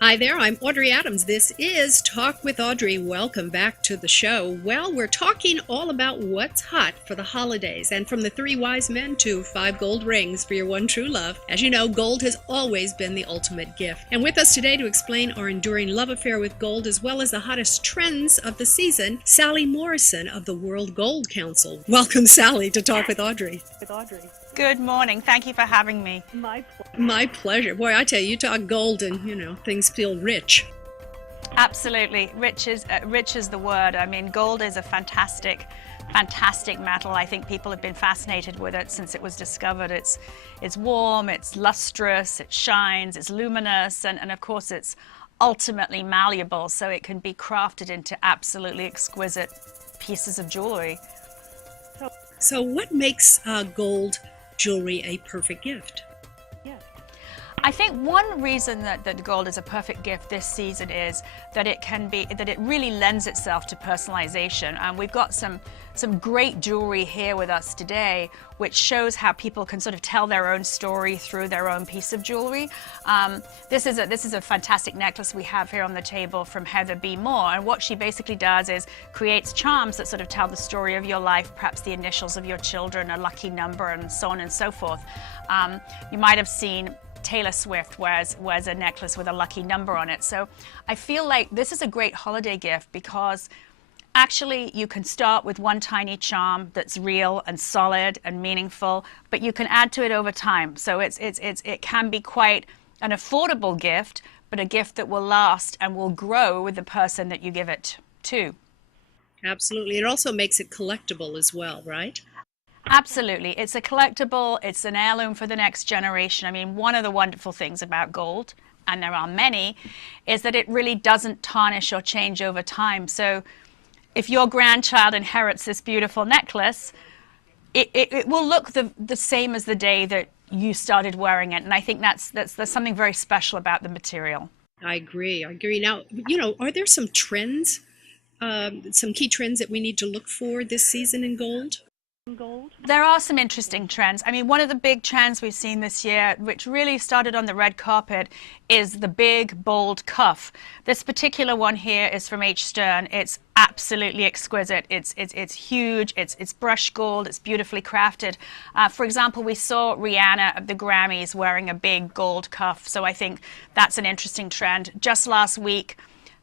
Hi there, I'm Audrey Adams. This is Talk with Audrey. Welcome back to the show. Well, we're talking all about what's hot for the holidays, and from the three wise men to 5 gold rings for your one true love. As you know, gold has always been the ultimate gift. And with us today to explain our enduring love affair with gold, as well as the hottest trends of the season, Sally Morrison of the World Gold Council. Welcome, Sally, to Talk with Audrey. Good morning. Thank you for having me. My pleasure. Boy, I tell you, you talk gold and, things feel rich. Absolutely. Rich is the word. I mean, gold is a fantastic metal. I think people have been fascinated with it since it was discovered. It's warm, it's lustrous, it shines, it's luminous, and of course it's ultimately malleable, so it can be crafted into absolutely exquisite pieces of jewelry. So what makes gold jewelry a perfect gift? I think one reason that gold is a perfect gift this season is that it really lends itself to personalization. And we've got some great jewelry here with us today, which shows how people can sort of tell their own story through their own piece of jewelry. This is a fantastic necklace we have here on the table from Heather B. Moore, and what she basically does is creates charms that sort of tell the story of your life, perhaps the initials of your children, a lucky number, and so on and so forth. You might have seen Taylor Swift wears a necklace with a lucky number on it. So I feel like this is a great holiday gift because actually you can start with one tiny charm that's real and solid and meaningful, but you can add to it over time. So it can be quite an affordable gift, but a gift that will last and will grow with the person that you give it to. Absolutely. It also makes it collectible as well, right? Absolutely. It's a collectible, it's an heirloom for the next generation. I mean, one of the wonderful things about gold, and there are many, is that it really doesn't tarnish or change over time. So if your grandchild inherits this beautiful necklace, it will look the same as the day that you started wearing it. And I think there's something very special about the material. I agree. Now, are there some trends, some key trends that we need to look for this season in gold? There are some interesting trends. I mean, one of the big trends we've seen this year, which really started on the red carpet, is the big, bold cuff. This particular one here is from H. Stern. It's absolutely exquisite. It's huge. It's brushed gold. It's beautifully crafted. For example, we saw Rihanna at the Grammys wearing a big gold cuff. So I think that's an interesting trend. Just last week,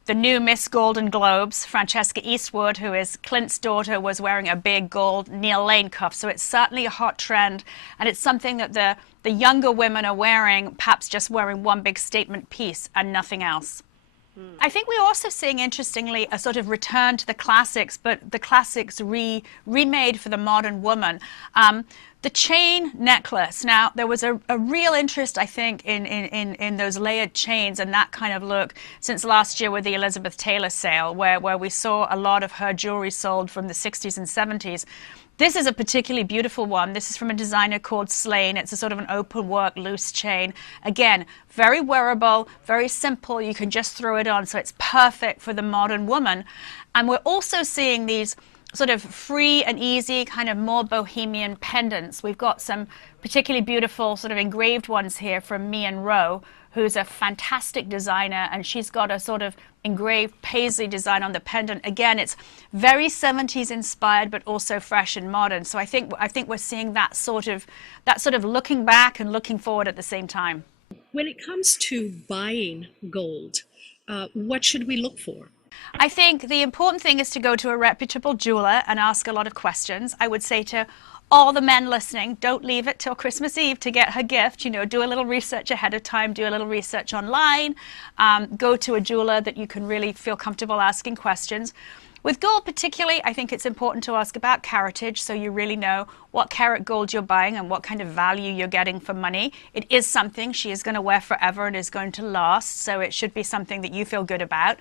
the new Miss Golden Globes, Francesca Eastwood, who is Clint's daughter, was wearing a big gold Neil Lane cuff. So it's certainly a hot trend, and it's something that the younger women are wearing, perhaps just wearing one big statement piece and nothing else. I think we're also seeing, interestingly, a sort of return to the classics, but the classics remade for the modern woman. The chain necklace. Now, there was a real interest, I think, in those layered chains and that kind of look since last year with the Elizabeth Taylor sale, where we saw a lot of her jewelry sold from the 60s and 70s. This is a particularly beautiful one. This is from a designer called Slane. It's a sort of an open work, loose chain. Again, very wearable, very simple. You can just throw it on, so it's perfect for the modern woman. And we're also seeing these sort of free and easy, kind of more bohemian pendants. We've got some particularly beautiful sort of engraved ones here from Mian Rowe, who's a fantastic designer, and she's got a sort of engraved paisley design on the pendant. Again, it's very 70s inspired, but also fresh and modern. So I think we're seeing that sort of looking back and looking forward at the same time. When it comes to buying gold, what should we look for? I think the important thing is to go to a reputable jeweler and ask a lot of questions. I would say to all the men listening, don't leave it till Christmas Eve to get her gift. Do a little research ahead of time, do a little research online, go to a jeweler that you can really feel comfortable asking questions. With gold particularly, I think it's important to ask about caratage, so you really know what carat gold you're buying and what kind of value you're getting for money. It is something she is going to wear forever and is going to last, so it should be something that you feel good about.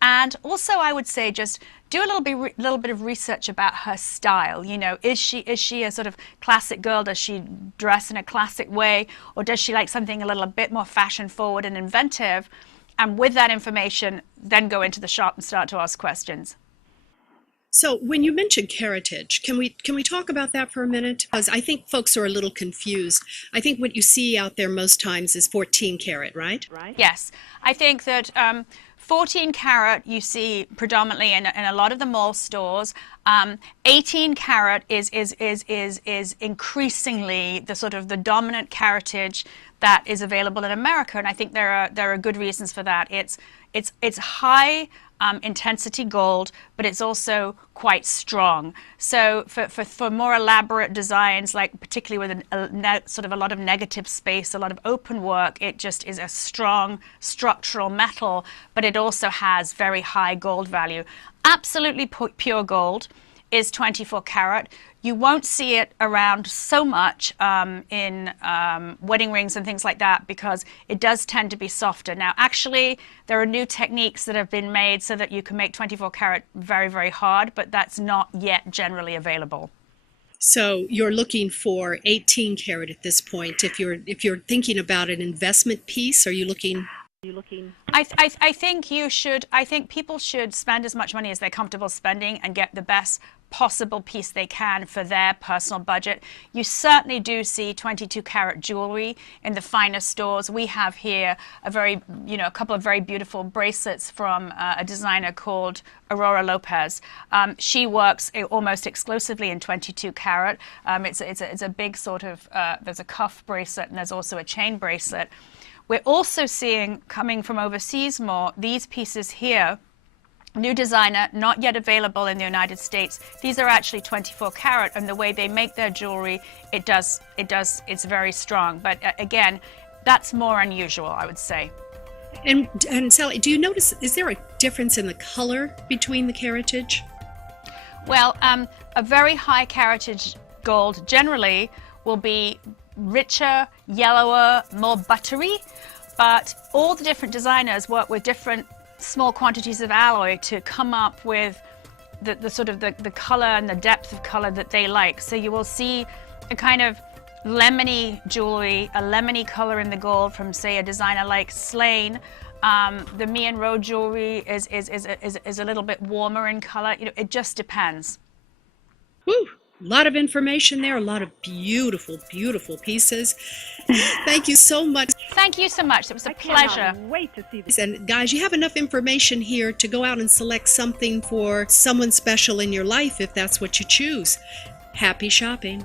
And also, I would say just do a little bit of research about her style. Is she a sort of classic girl? Does she dress in a classic way, or does she like something a bit more fashion forward and inventive? And with that information, then go into the shop and start to ask questions. So when you mentioned heritage, can we talk about that for a minute? Because I think folks are a little confused. I think what you see out there most times is 14 karat, right? Yes, I think that 14 carat you see predominantly in a lot of the mall stores. 18 carat is increasingly the sort of the dominant caratage that is available in America, and I think there are good reasons for that. It's high intensity gold, but it's also quite strong. So for more elaborate designs, like particularly with sort of a lot of negative space, a lot of open work, it just is a strong structural metal, but it also has very high gold value. Absolutely pure gold is 24 karat. You won't see it around so much in wedding rings and things like that because it does tend to be softer. Now, actually, there are new techniques that have been made so that you can make 24 karat very, very hard, but that's not yet generally available. So you're looking for 18 karat at this point. If you're thinking about an investment piece, are you looking? I think you should. I think people should spend as much money as they're comfortable spending and get the best possible piece they can for their personal budget. You certainly do see 22 karat jewelry in the finest stores. We have here a couple of very beautiful bracelets from a designer called Aurora Lopez. She works almost exclusively in 22 karat. It's a big sort of there's a cuff bracelet and there's also a chain bracelet. We're also seeing, coming from overseas more, these pieces here, new designer, not yet available in the United States. These are actually 24 karat, and the way they make their jewelry, it's very strong. But again, that's more unusual, I would say. And Sally, do you notice, is there a difference in the color between the caratage? Well, a very high caratage gold generally will be richer, yellower, more buttery, but all the different designers work with different small quantities of alloy to come up with the sort of the color and the depth of color that they like. So you will see a kind of lemony jewelry, a lemony color in the gold from, say, a designer like Slane. The Me and Roe jewelry is a little bit warmer in color. It just depends. Whew. A lot of information there, a lot of beautiful, beautiful pieces. Thank you so much. Thank you so much. It was a pleasure. I cannot wait to see this. And guys, you have enough information here to go out and select something for someone special in your life if that's what you choose. Happy shopping.